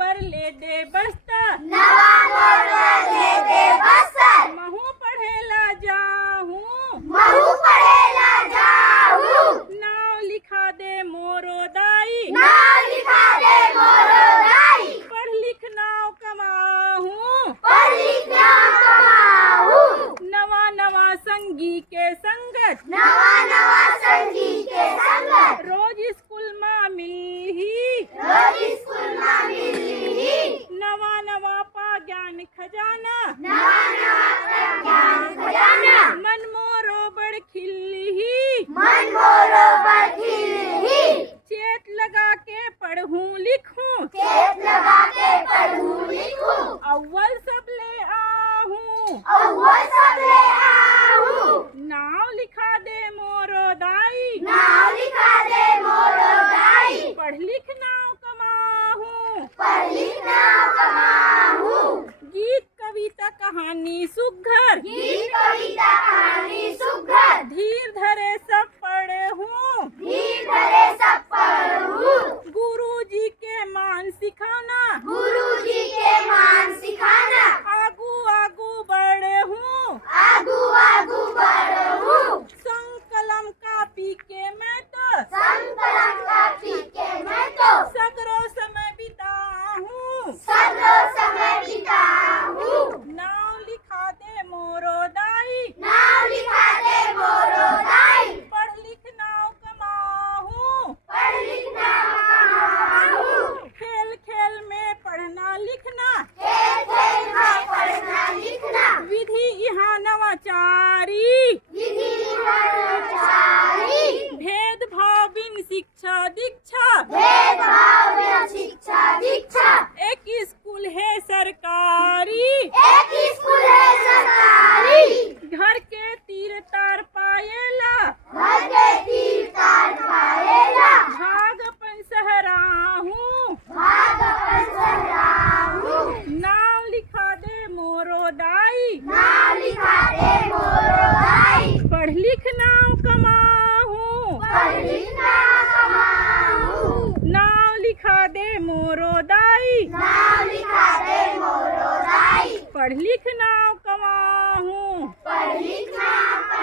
मोरबर ले दे बस्तर, नवा मोरबर ले दे बस्तर। महू पढ़ेला जाहूँ, महू पढ़ेला जाहूँ। नाव लिखा दे मोरो दाई, नाव लिखा दे मोरो दाई। पढ़ लिख नाव कमाहूँ, पढ़ लिख नाव कमाहूँ। नवा नवा संगी के संगत, नवा नवा संगी के संगत। रोज स्कूल में मिली, रोज स्कूल में मिली। नवा नवा पा ज्ञान खजाना, नवा नवा ज्ञान खजाना। मन मोरो बड़ खिली, मन मोरो बखिली। चेत लगा के पढ़ूं लिखूं, चेत लगा के पढ़ूं लिखूं। अव्वल सब ले आहूं, अव्वल सब ले आहूं। नाव लिखा दे मोरो दाई, नाव लिखा दे मोरो दाई। पढ़ लिख नाव कमाहूँ, पढ़ लिख नाव कमाहूँ। गीत कविता कहानी सुघर, गीत कविता कहानी सुघर। धीर धरे सब पढ़ूं, धीर धरे सब पढ़ूं। गुरु जी के मान सिखाना, गुरु जी के मान सिखाना। आगू आगू बढ़ूं, आगू आगू बढ़ूं। संग कलम कापी के मैं तो, संकलम कापी के मैं तो, सगरो समय बिताहूं, सगरो समय बिताहूं। नाव लिखा दे मोरो दाई, नाव लिखा दे मोरो दाई। पढ़ लिख नाव कमाहूँ, पढ़ लिख नाव कमाहूं। खेल खेल में पढ़ना लिखना, खेल खेल में पढ़ना लिखना। विधि यहाँ नवाचारी, विधि नवाचारी। भेदभाव बिन शिक्षा दीक्षा, भेदभाव बिना शिक्षा दीक्षा। एक स्कूल है सरकारी, एक स्कूल है सरकारी। घर के तीर तार पाएला, घर के तीर तार पाएला। भाग अपन सहराहूँ, भाग अपन सहराहूँ। नाव लिखा दे मोरो दाई, नाव लिखा दे मोरो दाई। पढ़ लिख नाव कमाहूँ, पढ़ लिख नाव कमाहूँ। नाव लिखा दे मोरो दाई, नाव लिखा दे मोरो दाई। पढ़ लिख नाव कमाहूँ। पढ़ लिख नाव